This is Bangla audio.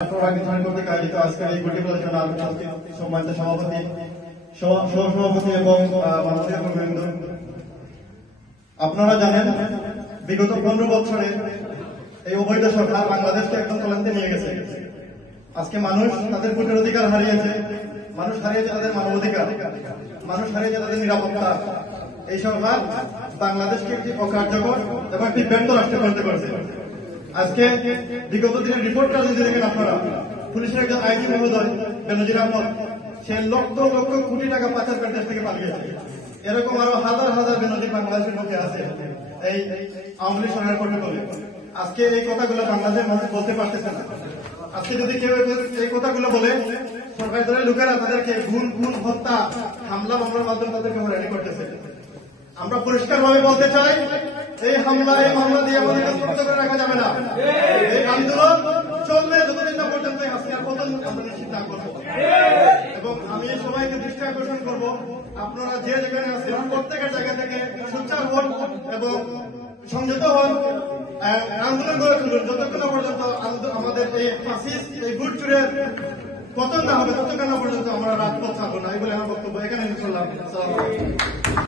কর্তৃক আয়োজিত আজকের এই গুটি আলোচনা সম্মানিত সভাপতি সহসভাপতি এবং মাননীয় আপনারা জানেন বিগত 15 বছরে এই অবৈধ সরকার বাংলাদেশকে একদম তলান্তে নিয়ে গেছে। আজকে মানুষ তাদের ভোটের অধিকার হারিয়েছে, মানুষ হারিয়েছে তাদের মানবাধিকার, মানুষ হারিয়েছে তাদের নিরাপত্তা। এই সরকার বাংলাদেশকে একটি অকার্যকর এবং একটি ব্যর্থ রাষ্ট্রে পরিণত করেছে। আজকে বিগত দিনের রিপোর্টটা যদি দেখেন আপনারা, পুলিশের একজন আইজি মহোদয় বেনজির আহমদ, সে লক্ষ লক্ষ কোটি টাকা পাচার করে দেশ থেকে পালিয়েছে। এরকম আরো হাজার হাজার বেনজির বাংলাদেশের মধ্যে আছে এই আওয়ামী লীগ সরকার করতে বলে। আজকে এই কথাগুলো বাংলাদেশের মানুষ বলতে পারতেছে না। আজকে যদি কেউ এই কথাগুলো বলে, সরকারি দলের লোকেরা তাদেরকে ভুল হত্যা হামলা মামলার মাধ্যমে তাদেরকে হয়রানি করতেছে। আমরা পরিষ্কার ভাবে বলতে চাই, এই হামলা এই মামলা দিয়ে আমাদেরকে স্তব্ধ করে রাখা যাবে না। এই আন্দোলন চলবে যতদিন না পর্যন্ত হাসিনার পতন আমরা নিশ্চিত না করবো। এবং আমি সবাইকে দৃষ্টি আকর্ষণ করব, আপনারা যে যেখানে আছেন প্রত্যেকের জায়গা থেকে সোচ্চার হন এবং সংযত হন, আন্দোলন গড়ে তুলুন যতক্ষণ পর্যন্ত আমাদের এই ফাঁসিস এই ভোট চুরের পতন না হবে ততক্ষণ পর্যন্ত আমরা রাজপথ ছাড়বো না। এই বলে আমার বক্তব্য এখানে নিয়ে চললাম।